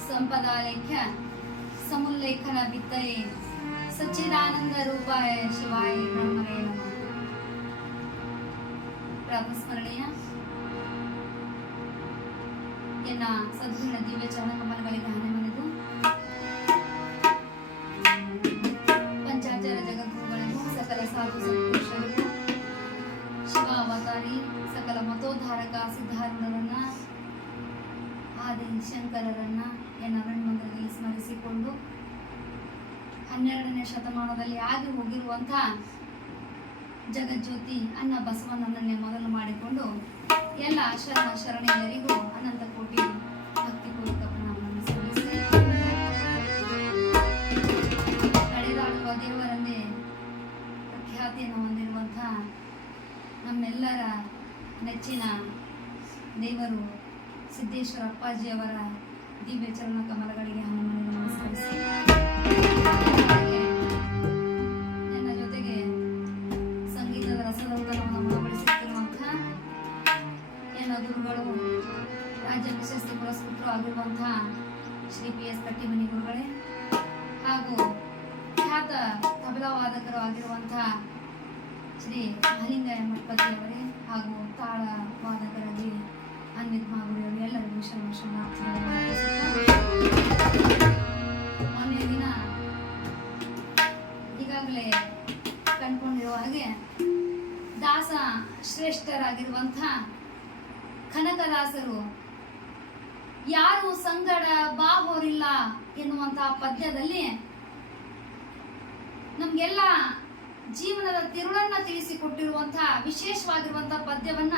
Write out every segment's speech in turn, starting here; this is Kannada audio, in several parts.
संपदालेख्य समुल्लेखन वित्तये सच्चिदानंद रूपाय शिवाय ब्रह्मणे नमः. ಪ್ರಾತಸ್ಮರಣೆಯ ಎನ್ನ ಸದ್ಗುಣ ದಿವ್ಯ ಚರಣ ಕಮಲಗಳಿಗೆ ಹಣೆಮನೆದು ಪಂಚಾಚಾರ ಜಗದ್ಗುರುಗಳಿಗೂ ಸಕಲ ಸಾಧು ಸತ್ಪುರುಷರಿಗೂ ಶಿವ ಅವತಾರಿ ಸಕಲ ಮತೋದ್ಧಾರಕ ಸಿದ್ಧಾರೂಢರನ್ನ ಆದಿ ಶಂಕರರನ್ನ ಎನ್ನ ಮಂತ್ರದಲ್ಲಿ ಸ್ಮರಿಸಿಕೊಂಡು 12ನೇ ಶತಮಾನದಲ್ಲಿ ಆಗಿ ಹೋಗಿರುವಂತಹ ಜಗಜ್ಯೋತಿ ಅನ್ನ ಬಸವನನ್ನೇ ಮೊದಲು ಮಾಡಿಕೊಂಡು ಎಲ್ಲ ಶರಣೆಯರಿಗೂ ಅನಂತ ಕೋಟಿ ಭಕ್ತಿಪೂರ್ವಕ ಪ್ರಣಾಮವನ್ನು ಸಲ್ಲಿಸಿ ನಡೆದಾಡುವ ದೇವರನ್ನೇ ಪ್ರಖ್ಯಾತಿಯನ್ನು ಹೊಂದಿರುವಂತಹ ನಮ್ಮೆಲ್ಲರ ನೆಚ್ಚಿನ ದೇವರು ಸಿದ್ದೇಶ್ವರ ಅಪ್ಪಾಜಿಯವರ ದಿವ್ಯ ಚರಣ ಕಮಲಗಳಿಗೆ ಹನುಮನಿಗೆ ನಮಸ್ಕರಿಸಿ ನನ್ನ ಜೊತೆಗೆ ಸಂಗೀತದ ರಸದೌತಣವನ್ನು ಮುನ್ನಡೆಸುತ್ತಿರುವಂತಹ ಎಲ್ಲ ಗುರುಗಳು ರಾಜ್ಯ ಪ್ರಶಸ್ತಿ ಪುರಸ್ಕೃತರು ಆಗಿರುವಂತಹ ಶ್ರೀ PS ಕಟ್ಟಿಮನಿ ಗುರುಗಳೇ ಹಾಗೂ ಖ್ಯಾತ ತಬಲಾ ವಾದಕರು ಆಗಿರುವಂತಹ ಶ್ರೀ ಮಹಲಿಂಗಯ್ಯ ಮಠಪತಿ ಅವರೇ ಹಾಗೂ ತಾಳ ವಾದಕರಾಗಿ ಅನ್ವಿತ್ ಮಹಾಗುರಿಯವರು ಎಲ್ಲರಿಗೂ ಮೊನ್ನೆ ದಿನ ಈಗಾಗಲೇ ಕಂಡುಕೊಂಡಿರುವ ಹಾಗೆ ದಾಸ ಶ್ರೇಷ್ಠರಾಗಿರುವಂತಹ ಕನಕದಾಸರು ಯಾರು ಸಂಗಡ ಬಾಬೋರಿಲ್ಲ ಎನ್ನುವಂತಹ ಪದ್ಯದಲ್ಲಿ ನಮ್ಗೆಲ್ಲ ಜೀವನದ ತಿರುಳನ್ನ ತಿಳಿಸಿಕೊಟ್ಟಿರುವಂತಹ ವಿಶೇಷವಾಗಿರುವಂತಹ ಪದ್ಯವನ್ನ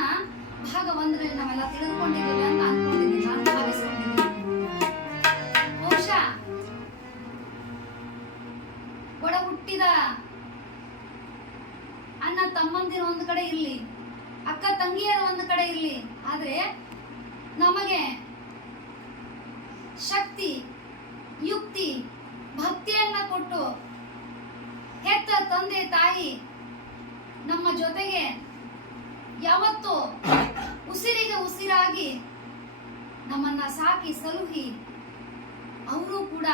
ಭಾಗ 1ರಲ್ಲಿ ನಾವೆಲ್ಲ ತಿಳಿದುಕೊಂಡಿದ್ದೇವೆ ಅಂತ ಅನ್ಕೊಂಡಿದ್ದೀನಿ, ನಾನು ಭಾವಿಸ್ಕೊಂಡಿದ್ದೀನಿ. ಬಹುಶಃ ಒಡ ಹುಟ್ಟಿದ ಅಣ್ಣ ತಮ್ಮಂದಿರ ಒಂದು ಕಡೆ ಇರ್ಲಿ, ಅಕ್ಕ ತಂಗಿಯರ ಒಂದು ಕಡೆ ಇರ್ಲಿ, ಆದ್ರೆ ನಮಗೆ ಶಕ್ತಿ, ಯುಕ್ತಿ, ಭಕ್ತಿಯನ್ನ ಕೊಟ್ಟು ಹೆತ್ತ ತಂದೆ ತಾಯಿ ನಮ್ಮ ಜೊತೆಗೆ ಯಾವತ್ತೂ ಉಸಿರಿಗೆ ಉಸಿರಾಗಿ ನಮ್ಮನ್ನ ಸಾಕಿ ಸಲುಹಿ ಅವರು ಕೂಡ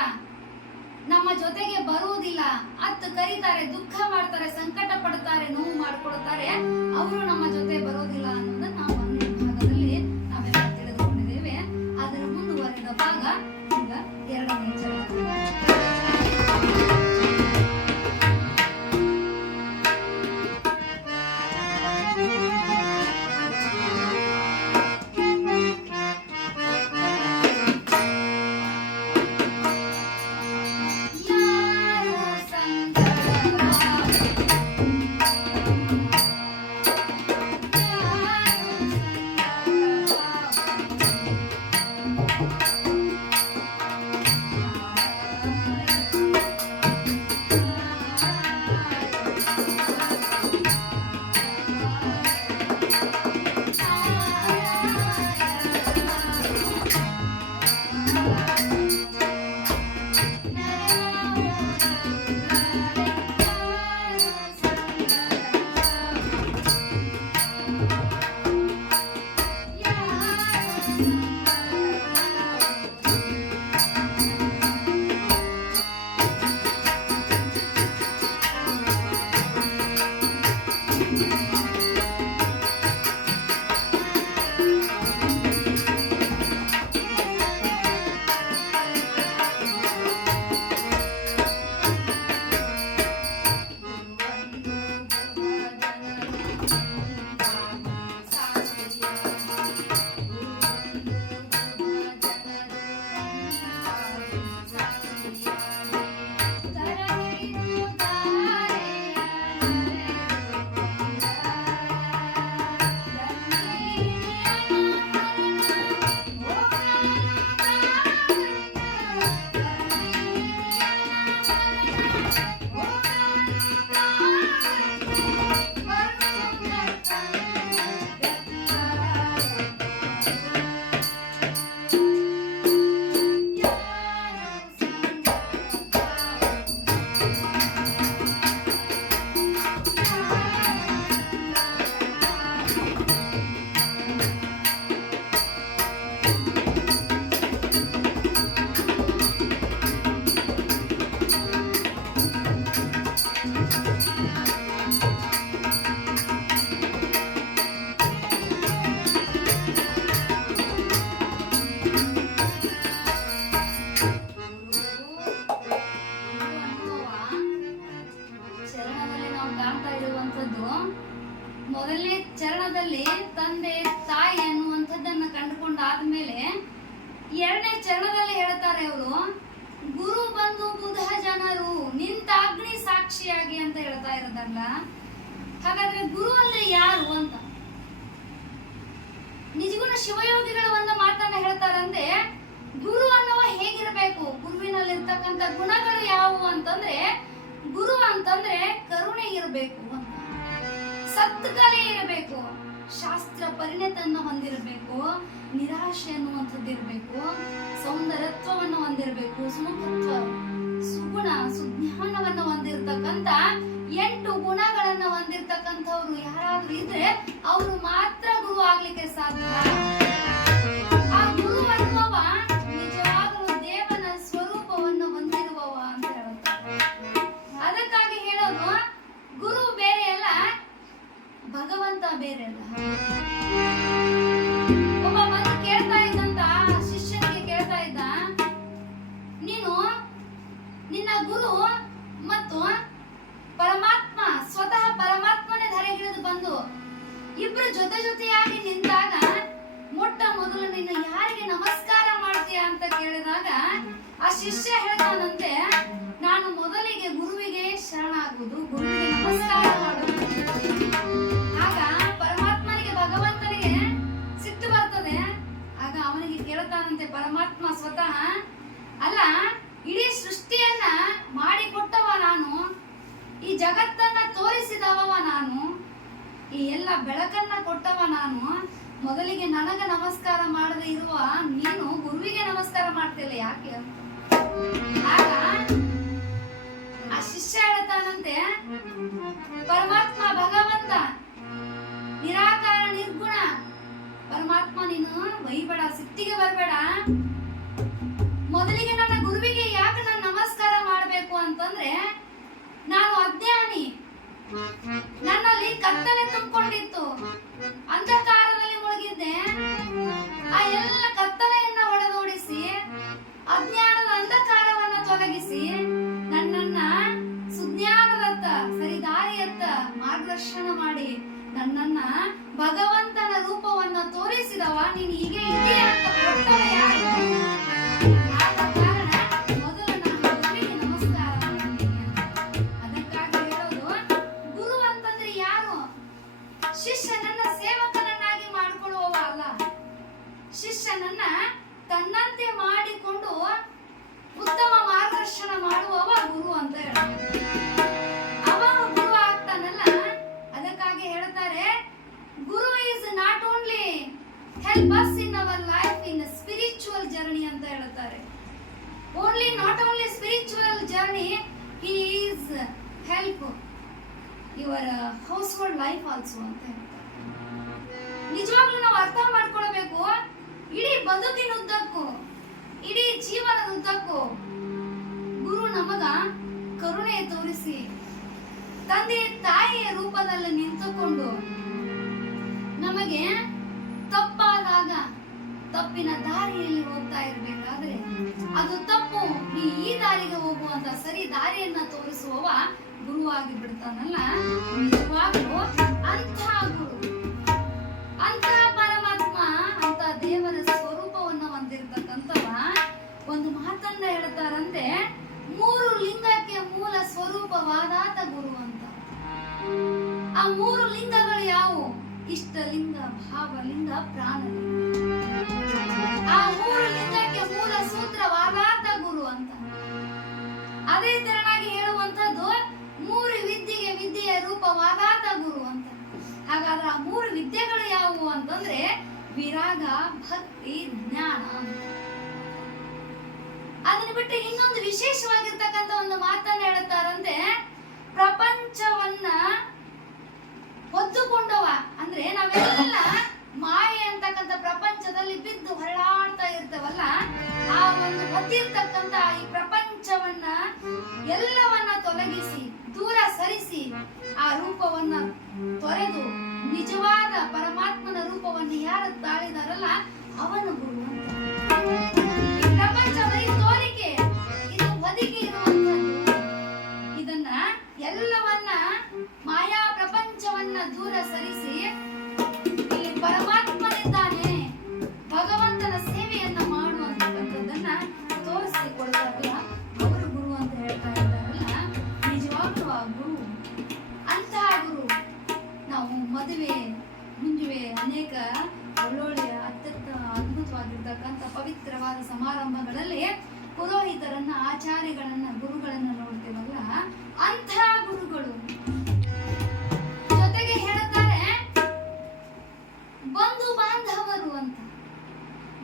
ನಮ್ಮ ಜೊತೆಗೆ ಬರುವುದಿಲ್ಲ, ಅತ್ತು ಕರೀತಾರೆ, ದುಃಖ ಮಾಡ್ತಾರೆ, ಸಂಕಟ ಪಡ್ತಾರೆ, ನೋವು ಮಾಡಿಕೊಡುತ್ತಾರೆ, ಅವರು ನಮ್ಮ ಜೊತೆ ಬರೋದಿಲ್ಲ ಅನ್ನೋದನ್ನ ನಾವು 1ನೇ ಭಾಗದಲ್ಲಿ ನಾವೆಲ್ಲ ತಿಳಿದುಕೊಂಡಿದ್ದೇವೆ. ಅದರ ಮುಂದುವರೆದ ಭಾಗ ಈಗ 2ನೇ ಚರಣ. ಮೊದಲನೇ ಚರಣದಲ್ಲಿ ತಂದೆ ತಾಯಿ ಅನ್ನುವಂಥದ್ದನ್ನ ಕಂಡುಕೊಂಡಾದ್ಮೇಲೆ 2ನೇ ಚರಣದಲ್ಲಿ ಹೇಳ್ತಾರೆ ಅವರು, ಗುರು ಬಂಧು ಬುಧ ಜನರು ನಿಂತ ಅಗ್ನಿ ಸಾಕ್ಷಿಯಾಗಿ ಅಂತ ಹೇಳ್ತಾ ಇರೋದಲ್ಲ. ಹಾಗಾದ್ರೆ ಗುರು ಅಂದ್ರೆ ಯಾರು ಅಂತ ನಿಜಗುಣ ಶಿವಯೋಗಿಗಳು ಒಂದು ಮಾತನ್ನ ಹೇಳ್ತಾರಂದ್ರೆ, ಗುರು ಅನ್ನುವ ಹೇಗಿರಬೇಕು, ಗುರುವಿನಲ್ಲಿರ್ತಕ್ಕಂಥ ಗುಣಗಳು ಯಾವುವು ಅಂತಂದ್ರೆ, ಗುರು ಅಂತಂದ್ರೆ ಕರುಣೆ ಇರಬೇಕು ಅಂತ, ಸತ್ಕಲೆ ಇರಬೇಕು, ಶಾಸ್ತ್ರ ಪರಿಣತನ್ನ ಹೊಂದಿರಬೇಕು, ನಿರಾಶೆ ಅನ್ನುವಂಥದ್ದು ಇರಬೇಕು, ಸೌಂದರ್ಯತ್ವವನ್ನು ಹೊಂದಿರಬೇಕು, ಸುಮುಖತ್ವ, ಸುಗುಣ, ಸುಜ್ಞಾನವನ್ನು ಹೊಂದಿರತಕ್ಕಂತ 8 ಗುಣಗಳನ್ನ ಹೊಂದಿರತಕ್ಕಂಥವ್ರು ಯಾರಾದ್ರೂ ಇದ್ರೆ ಅವರು ಮಾತ್ರ ಗುರು ಆಗ್ಲಿಕ್ಕೆ ಸಾಧ್ಯ. ಆ ಗುರು ಅನ್ನುವ ನಿಜವಾಗಲೂ ದೇವನ ಸ್ವರೂಪವನ್ನು ಹೊಂದಿರುವವ ಅಂತ ಹೇಳ್ತಾರೆ. ಅದಕ್ಕಾಗಿ ಹೇಳೋದು, ಗುರು ಬೇರೆ ಅಲ್ಲ, ಭಗವಂತ ಬೇರೆ ಅಲ್ಲ. ಒಬ್ಬ ಬಂದು ಕೇಳ್ತಾ ಇದ್ದಂತ ಶಿಷ್ಯನಿಗೆ ಕೇಳ್ತಾ ಇದ್ದ, ನೀನು ನಿನ್ನ ಗುರು ಮತ್ತು ಪರಮಾತ್ಮ, ಸ್ವತಃ ಪರಮಾತ್ಮನೇ ಧರೆಗಿಳಿದು ಬಂದು ಇಬ್ರು ಜೊತೆಯಾಗಿ ನಿಂತಾಗ ಮೊಟ್ಟ ಮೊದಲು ನಿನ್ನ ಯಾರಿಗೆ ನಮಸ್ಕಾರ ಮಾಡ್ತೀಯ ಅಂತ ಕೇಳಿದಾಗ ಆ ಶಿಷ್ಯ ಹೇಳ್ತಾನಂತೆ, ನಾನು ಮೊದಲಿಗೆ ಗುರುವಿಗೆ ಶರಣಾಗುವುದು, ಗುರುವಿಗೆ ನಮಸ್ಕಾರ ಮಾಡುವುದು. ಜಗತ್ತನ್ನ ತೋರಿಸಿದವ ನಾನು, ಈ ಎಲ್ಲ ಬೆಳಕನ್ನ ಕೊಟ್ಟವ ನಾನು. ಮೊದಲಿಗೆ ನನಗ ನಮಸ್ಕಾರ ಮಾಡದೆ ಇರುವ ನೀನು ಗುರುವಿಗೆ ನಮಸ್ಕಾರ ಮಾಡ್ತಿಲ್ಲ ಯಾಕೆ ಅಂತ. ಆಗ ಆ ಶಿಷ್ಯ ಹೇಳ್ತಾನಂತೆ, ಪರಮಾತ್ಮ ಭಗವಂತ ನಿರಾಕಾರ ನಿರ್ಗುಣ ಪರಮಾತ್ಮ, ನೀನು ಬೈಬೇಡ, ಸಿಟ್ಟಿಗೆ ಬರಬೇಡ. ಮೊದಲಿಗೆ ನನ್ನ ಗುರುವಿಗೆ ಯಾಕೆ ನಾನು ನಮಸ್ಕಾರ ಮಾಡಬೇಕು ಅಂತಂದ್ರೆ, ನಾನು ಅಜ್ಞಾನಿ, ನನ್ನಲ್ಲಿ ಕತ್ತಲೆ ತುಂಬಿಕೊಂಡಿತ್ತು, ಅಂಧಕಾರದಲ್ಲಿ ಮುಳುಗಿದ್ದೆ. ಆ ಎಲ್ಲ ಕತ್ತಲೆಯನ್ನ ಹೊಡೆದೋಡಿಸಿ ಅಜ್ಞಾನದ ಅಂಧಕಾರವನ್ನ ತೊಲಗಿಸಿ ನನ್ನನ್ನ ಸುಜ್ಞಾನದತ್ತ ಸರಿದಾರಿಯತ್ತ ಮಾರ್ಗದರ್ಶನ ಮಾಡಿ ನನ್ನನ್ನ ಭಗವಂತನ ರೂಪವನ್ನ ತೋರಿಸಿದವ ನೀನು ಹೀಗೆ ಇದೆಯಾ ಅಂತ ಕೊಟ್ಟವ ಯಾರು? ಆದ ಕಾರಣ ಮೊದಲು ನಾನು ಗುರುವಿಗೆ ನಮಸ್ಕಾರ ಮಾಡ್ತೀನಿ. ಅದಕ್ಕಾಗಿ ಹೇಳೋದು, ಗುರು ಅಂತಂದ್ರೆ ಯಾರು? ಶಿಷ್ಯನನ್ನ ಸೇವಕನನ್ನಾಗಿ ಮಾಡಿಕೊಳ್ಳುವವ ಅಲ್ಲ, ಶಿಷ್ಯನನ್ನ ತನ್ನಂತೆ ಮಾಡಿಕೊಂಡು ಉತ್ತಮ ಮಾರ್ಗದರ್ಶನ ಮಾಡುವವ ಗುರು ಅಂತ ಹೇಳ್ತಾರೆ. ಅವ ಗುರು ಆಗ್ತಾನಲ್ಲ. ಅದಕ್ಕಾಗಿ ಹೇಳ್ತಾರೆ, guru is not only help us in our life in a spiritual journey ಅಂತ ಹೇಳ್ತಾರೆ. not only spiritual journey, he is help your household life also ಅಂತ ಹೇಳ್ತಾರೆ. ನಿಜವಾಗ್ಲೂ ನಾವು ಅರ್ಥ ಮಾಡ್ಕೊಳ್ಬೇಕು, ಇಡೀ ಬದುಕಿನುದ್ದಕ್ಕೂ ಇಡೀ ಜೀವನದುದ್ದಕ್ಕೂ ಗುರು ನಮಗ ಕರುಣೆ ತೋರಿಸಿ ತಂದೆ ತಾಯಿಯ ರೂಪದಲ್ಲಿ ನಿಂತುಕೊಂಡು ನಮಗೆ ತಪ್ಪಾದಾಗ ತಪ್ಪಿನ ದಾರಿಯಲ್ಲಿ ಹೋಗ್ತಾ ಇರಬೇಕಾದ್ರೆ ಅದು ತಪ್ಪು, ನೀ ಈ ದಾರಿಗೆ ಹೋಗುವಂತ ಸರಿ ದಾರಿಯನ್ನ ತೋರಿಸುವವ ಗುರುವಾಗಿ ಬಿಡ್ತಾನಲ್ಲ. ನಿಜವಾಗ್ಲೂ ಅಂಥ ಗುರು, ಅಂಥ ಪರಮಾತ್ಮ, ಅಂತ ದೇವರ ಸ್ವರೂಪವನ್ನ ಹೊಂದಿರತಕ್ಕಂಥವ ಒಂದು ಮಾತನ್ನ ಹೇಳ್ತಾರಂತೆ, 3 ಲಿಂಗಕ್ಕೆ ಮೂಲ ಸ್ವರೂಪವಾದಾತ ಗುರು ಅಂತ. ಆ 3 ಲಿಂಗಗಳು ಯಾವುವು? ಇಷ್ಟಲಿಂಗ, ಭಾವಲಿಂಗ, ಪ್ರಾಣಲಿಂಗ. ಆ 3 ಲಿಂಗಕ್ಕೆ ಮೂಲ ಸೂತ್ರವಾದಾತ ಗುರು ಅಂತ. ಅದೇ ತೆರನಾಗಿ ಹೇಳುವಂತದ್ದು 3 ವಿದ್ಯೆಗೆ ವಿದ್ಯೆಯ ರೂಪವಾದಾತ ಗುರು ಅಂತ. ಹಾಗಾದ್ರೆ ಆ 3 ವಿದ್ಯೆಗಳು ಯಾವುವು ಅಂತಂದ್ರೆ ವಿರಾಗ, ಭಕ್ತಿ, ಜ್ಞಾನ ಅಂತ. ಅದನ್ನ ಬಿಟ್ಟು ಇನ್ನೊಂದು ವಿಶೇಷವಾಗಿರ್ತಕ್ಕಂಥ ಒಂದು ಮಾತನ್ನ ಹೇಳ್ತಾರಂತೆ, ಪ್ರಪಂಚವನ್ನ ಹೊತ್ತುಕೊಂಡವ ಅಂದ್ರೆ ನಾವೆಲ್ಲ ಮಾಯೆ ಅಂತಕ್ಕಂಥ ಪ್ರಪಂಚದಲ್ಲಿ ಬಿದ್ದು ಹೊರಳಾಡ್ತಾ ಇರ್ತೇವಲ್ಲ, ಆ ಒಂದು ಹೊತ್ತಿರ್ತಕ್ಕಂಥ ಈ ಪ್ರಪಂಚವನ್ನ ಎಲ್ಲವನ್ನ ತೊಲಗಿಸಿ ದೂರ ಸರಿಸಿ ಆ ರೂಪವನ್ನ ತೊರೆದು ನಿಜವಾದ ಪರಮಾತ್ಮನ ರೂಪವನ್ನು ಯಾರು ತಾಳಿದಾರಲ್ಲ ಅವನು ಗುರು ಅಂತ. ಈ ಪ್ರಪಂಚ ಬರೀ ತೋರಿಕೆ, ಇದು ಬದಿಗೆ ಇರುವಂತದ್ದು. ಇದನ್ನ ಎಲ್ಲವನ್ನ ಮಾಯಾ ಪ್ರಪಂಚವನ್ನ ದೂರ ಸರಿಸಿ ಇಲ್ಲಿ ಪರಮಾತ್ಮನಿದ್ದಾನೆ, ಭಗವಂತನ ಸೇವೆಯನ್ನ ಮಾಡುವಂತಕ್ಕಂಥದ್ದನ್ನ ತೋರಿಸಿಕೊಡ್ತಾರಲ್ಲ ಅವರು ಗುರು ಅಂತ ಹೇಳ್ತಾ ಇದ್ದಾರಲ್ಲ. ನಿಜವಾಗ್ಲೂ ಆ ಗುರು, ಅಂತಹ ಗುರು ನಾವು ಮದುವೆ ಮುಂಜುವೆ ಅನೇಕ ಒಳ್ಳೊಳ್ಳೆಯ ಅತ್ಯಂತ ಅದ್ಭುತವಾಗಿರ್ತಕ್ಕಂಥ ಪವಿತ್ರವಾದ ಸಮಾರಂಭಗಳಲ್ಲಿ ಪುರೋಹಿತರನ್ನ, ಆಚಾರ್ಯಗಳನ್ನ, ಗುರುಗಳನ್ನ ನೋಡ್ತೇವಲ್ಲ, ಅಂಥ ಗುರುಗಳು. ಜೊತೆಗೆ ಹೇಳ್ತಾರೆ ಬಂಧು ಬಾಂಧವರು ಅಂತ.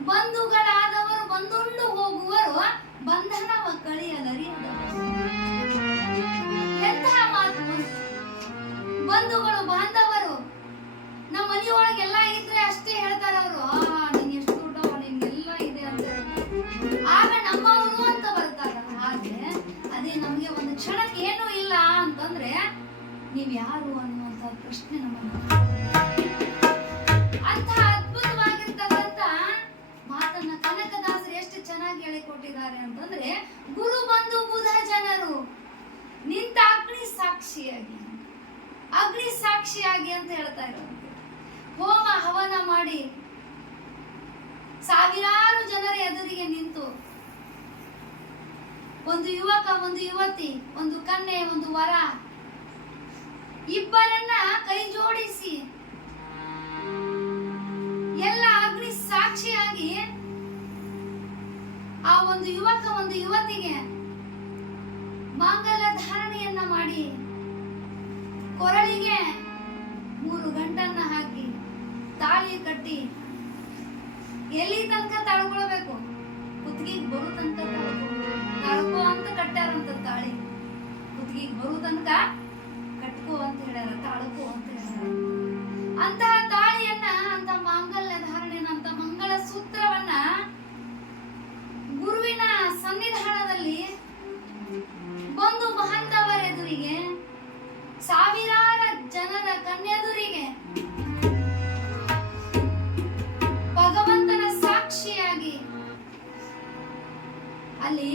ಬಂಧುಗಳಾದವರು ಬಂದುಂಡು ಹೋಗುವರು, ಬಂಧನವ ಕಳಿಯಲರಿಯದವರು. ಎಂತಹ ಮಾತು! ಬಂಧುಗಳು ಬಾಂಧವರು ನಮ್ಮ ಮನೆಯೊಳಗೆಲ್ಲ ಇದ್ರೆ ಅಷ್ಟೇ ಹೇಳ್ತಾರೆ ಅವರು, ನೀನ್ ಎಷ್ಟು ದೊಡ್ಡವ, ನಿನ್ಗೆಲ್ಲ ಇದೆ ಅಂತ. ಆಗ ನಮ್ಮವರು ಅಂತ ಬರ್ತಾರೆ. ಆದ್ರೆ ಅದೇ ನಮ್ಗೆ ಒಂದು ಕ್ಷಣಕ್ಕೆ ಏನೂ ಇಲ್ಲ ಅಂತಂದ್ರೆ ನೀವ್ ಯಾರು ಅನ್ನುವಂತ ಪ್ರಶ್ನೆ ನಮ್ಮನ್ನ. ಅಂತ ಅದ್ಭುತವಾಗಿರ್ತಕ್ಕಂಥ ಮಾತನ್ನ ಕನಕದಾಸರು ಎಷ್ಟು ಚೆನ್ನಾಗಿ ಹೇಳಿಕೊಟ್ಟಿದ್ದಾರೆ ಅಂತಂದ್ರೆ, ಗುರು ಬಂಧು ಬುಧ ಜನರು ನಿಂತ ಅಗ್ನಿ ಸಾಕ್ಷಿಯಾಗಿ, ಅಗ್ನಿ ಸಾಕ್ಷಿಯಾಗಿ ಅಂತ ಹೇಳ್ತಾ ಇರೋದು. ಹೋಮ ಹವನ ಮಾಡಿ ಸಾವಿರಾರು ಜನರ ಎದುರಿಗೆ ನಿಂತು ಒಂದು ಯುವಕ, ಒಂದು ಯುವತಿ, ಒಂದು ಕನ್ಯೆ, ಒಂದು ವರ, ಇಬ್ಬರನ್ನ ಕೈ ಜೋಡಿಸಿ ಎಲ್ಲ ಅಗ್ನಿ ಸಾಕ್ಷಿಯಾಗಿ ಆ ಒಂದು ಯುವಕ, ಒಂದು ಯುವತಿಗೆ ಮಾಂಗಲ್ಯ ಧಾರಣೆಯನ್ನ ಮಾಡಿ ಕೊರಳಿಗೆ 3 ಗಂಟನ್ನ ಹಾಕಿ ತಾಳಿ ಕಟ್ಟಿ ಎಲ್ಲಿ ತನಕ ತಳ್ಕೊಳ್ಬೇಕು, ಕುತ್ತಿಗೆಗೆ ಬರೋ ತನಕ ತಳ್ಕೋ ಅಂತ ಕಟ್ಟಾರಂತ ತಾಳಿ. ಕುತ್ತಿಗೆಗೆ ಬರೋ ತನಕ ಕಟ್ಕೋ ಅಂತ ಹೇಳ್ಯಾರ, ತಾಳ್ಕೋ ಅಂತ ಹೇಳ್ಯಾರ. ಅಂತಹ ತಾಳಿಯನ್ನ, ಅಂತ ಮಾಂಗಲ್ಯ ಧಾರಣೆನ, ಅಂತ ಮಂಗಳ ಸೂತ್ರವನ್ನ ಗುರುವಿನ ಸನ್ನಿಧಾನದಲ್ಲಿ ಬಂಧು ಬಾಂಧವರ ಎದುರಿಗೆ, ಸಾವಿರಾರ ಜನರ ಕಣ್ಣೆದುರಿಗೆ ಭಗವಂತನ ಸಾಕ್ಷಿಯಾಗಿ ಅಲ್ಲಿ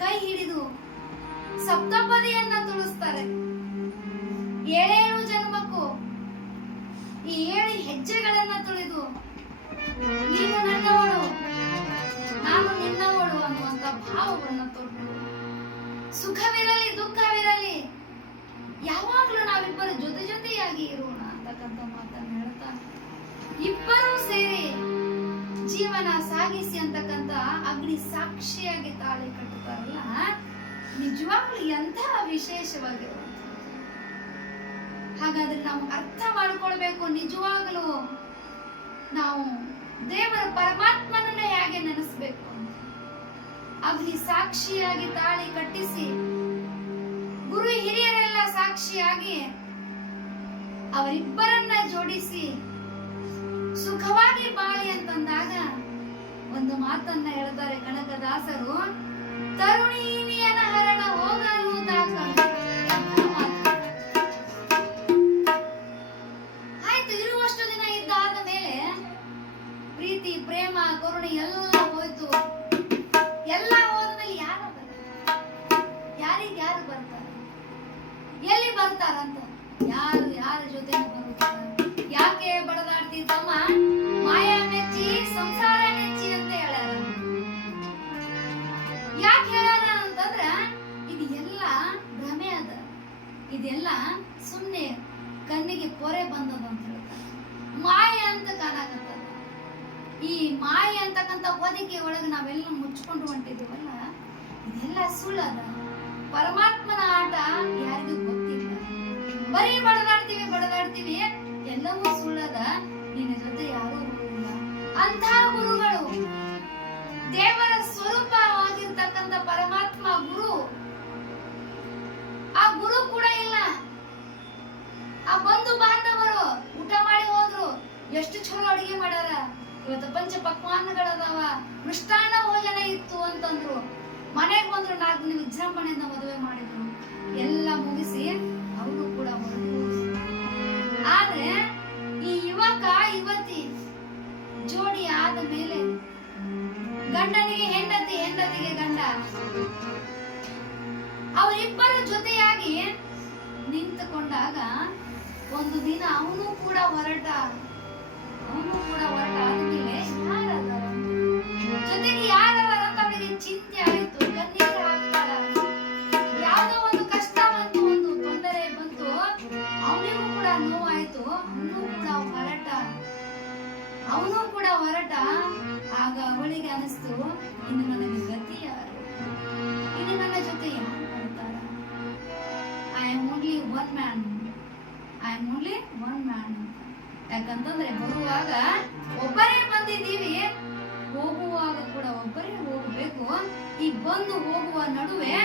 ಕೈ ಹಿಡಿದು ಸಪ್ತಪದಿಯನ್ನ ತುಳಿಸ್ತಾರೆ. 7 ಜನ್ಮಕ್ಕೂ ಈ 7 ಹೆಜ್ಜೆಗಳನ್ನ ತುಳಿದು ನೀನು ನನ್ನವಳು ನಾನು ನಿನ್ನವಳು ಅನ್ನುವಂತ ಭಾವವನ್ನು ತೊಟ್ಟು, ಸುಖವಿರಲಿ ದುಃಖವಿರಲಿ ಯಾವಾಗ್ಲೂ ನಾವಿಬ್ಬರು ಜೊತೆಯಾಗಿ ಇರೋಣ ಅಂತಕ್ಕಂಥ ಮಾತನ್ನ ಹೇಳ್ತಾ ಇಬ್ಬರೂ ಸೇರಿ ಜೀವನ ಸಾಗಿಸಿ ಅಂತಕ್ಕಂಥ ಅಗ್ನಿ ಸಾಕ್ಷಿಯಾಗಿ ತಾಳಿ ಕಟ್ಟುತ್ತಾರಲ್ಲ, ನಿಜವಾಗ್ಲೂ ಎಂತಹ ವಿಶೇಷವಾಗಿರುವಂತ. ಹಾಗಾದ್ರೆ ನಾವು ಅರ್ಥ ಮಾಡ್ಕೊಳ್ಬೇಕು, ನಿಜವಾಗ್ಲೂ ನಾವು ದೇವರ ಪರಮಾತ್ಮನನ್ನೇ ಹೇಗೆ ನೆನೆಸ್ಬೇಕು ಅಂತ. ಅಗ್ನಿ ಸಾಕ್ಷಿಯಾಗಿ ತಾಳಿ ಕಟ್ಟಿಸಿ, ಗುರು ಹಿರಿಯರೆಲ್ಲ ಸಾಕ್ಷಿಯಾಗಿ ಅವರಿಬ್ಬರನ್ನ ಜೋಡಿಸಿ ಸುಖವಾಗಿ ಬಾಳಿ ಅಂತಂದಾಗ ಒಂದು ಮಾತನ್ನ ಹೇಳ್ತಾರೆ ಕನಕದಾಸರು, ತರುಣಿನಿಯನ ಹರಣ ಹೋಗಲು ಆಯ್ತು. ಇರುವಷ್ಟು ದಿನ ಇದ್ದಾದ ಮೇಲೆ ಪ್ರೀತಿ ಪ್ರೇಮ ಕರುಣೆ ಎಲ್ಲ ಹೋಯ್ತು. ಎಲ್ಲ ಹೋದ್ಮೇಲೆ ಯಾರು ಯಾರಿಗೆ ಯಾರು ಬರ್ತಾರೆ, ಎಲ್ಲಿ ಬರ್ತಾರಂತ, ಯಾರ ಜೊತೆ ಬರುತ್ತಾರೆ? ಯಾಕೆ ಬಡದಾಡ್ತಿ ತಮ್ಮ, ಮಾಯಾ ಮೆಚ್ಚಿ ಸಂಸಾರ ನೆಚ್ಚಿ ಅಂತ ಹೇಳ್ಯಾರ. ಯಾಕೆ ಹೇಳ್ಯಾರ ಅಂತಂದ್ರ ಇದು ಎಲ್ಲ ಭ್ರಮೆ ಅದ, ಇದೆಲ್ಲ ಸುಮ್ನೆ ಕಣ್ಣಿಗೆ ಪೊರೆ ಬಂದದ ಅಂತ ಹೇಳ್ತಾರೆ. ಮಾಯ ಅಂತ ಕಾಣಕತ್ತದ. ಈ ಮಾಯ ಅಂತಕ್ಕಂಥ ಹೊದಿಕೆ ಒಳಗೆ ನಾವೆಲ್ಲ ಮುಚ್ಕೊಂಡು ಹೊಂಟಿದೀವಲ್ಲ, ಇದೆಲ್ಲ ಸುಳ್ಳದ. ಪರಮಾತ್ಮನ ಆಟ ಯಾರಿಗೂ ಗೊತ್ತಿಲ್ಲ. ಬರೀ ಬಡದಾಡ್ತೀವಿ, ಎಲ್ಲವೂ ಸುಳ್ಳದ. ನಿನ್ನ ಜೊತೆ ಯಾರೂ ಬರುವುದಿಲ್ಲ. ಅಂತಹ ಗುರುಗಳು, ದೇವರ ಸ್ವರೂಪವಾಗಿರ್ತಕ್ಕಂಥ ಪರಮಾತ್ಮ ಗುರು, ಆ ಗುರು ಕೂಡ ಇಲ್ಲ. ಆ ಬಂಧು ಬಾಂಧವರು ಊಟ ಮಾಡಿ ಹೋದ್ರು, ಎಷ್ಟು ಚಲೋ ಅಡಿಗೆ ಮಾಡ್ಯಾರ, ಇವತ್ತು ಪಂಚ ಪಕ್ವಾನ್ನಗಳದಾವ, ಮೃಷ್ಟಾನ್ನ ಭೋಜನ ಇತ್ತು ಅಂತಂದ್ರು. ಮನೆಗೆ ಬಂದ್ರು, 4 ದಿನ ವಿಜೃಂಭಣೆಯಿಂದ ಮದುವೆ ಮಾಡಿದ್ರು, ಎಲ್ಲ ಮುಗಿಸಿ ಅವರು ಕೂಡ ಹೊರಟು. ಆದ್ರೆ ಈ ಯುವಕ ಯುವತಿ ಜೋಡಿ ಆದ ಮೇಲೆ ಗಂಡನಿಗೆ ಹೆಂಡತಿ, ಹೆಂಡತಿಗೆ ಗಂಡ, ಅವರಿಬ್ಬರು ಜೊತೆಯಾಗಿ ನಿಂತುಕೊಂಡಾಗ ಒಂದು ದಿನ ಅವನು ಕೂಡ ಹೊರಟ ಆದ್ಮೇಲೆ ಯಾರದಾರ ಜೊತೆಗೆ ಯಾರದಾರ ಅಂತ ಅವನಿಗೆ ಚಿಂತೆ ಆಯ್ತು. ಕಣ್ಣೀರು ಹಾಕ್ತಾರ. ಯಾವ್ದೋ ಒಂದು ಕಷ್ಟ ಬಂತು, ಒಂದು ತೊಂದರೆ ಬಂತು, ಅವನಿಗೂ ಕೂಡ ನೋವಾಯ್ತು. ಅವನು ಕೂಡ ಹೊರಟ. ಆಗ ಅವಳಿಗೆ ಅನಿಸ್ತು, ಇನ್ನು ನನಗೆ ಗತಿ ಯಾರು, ಇನ್ನು ನನ್ನ ಜೊತೆ ಯಾರು ಬರ್ತಾರ? I am only one man ಅಂತ. ಯಾಕಂತಂದ್ರೆ ಬರುವಾಗ ಒಬ್ಬರೇ ಬಂದಿದ್ದೀವಿ, ಹೋಗುವಾಗ ಕೂಡ ಒಬ್ಬರೇ ಹೋಗಬೇಕು. ಈ ಬಂದು ಹೋಗುವ ನಡುವೆ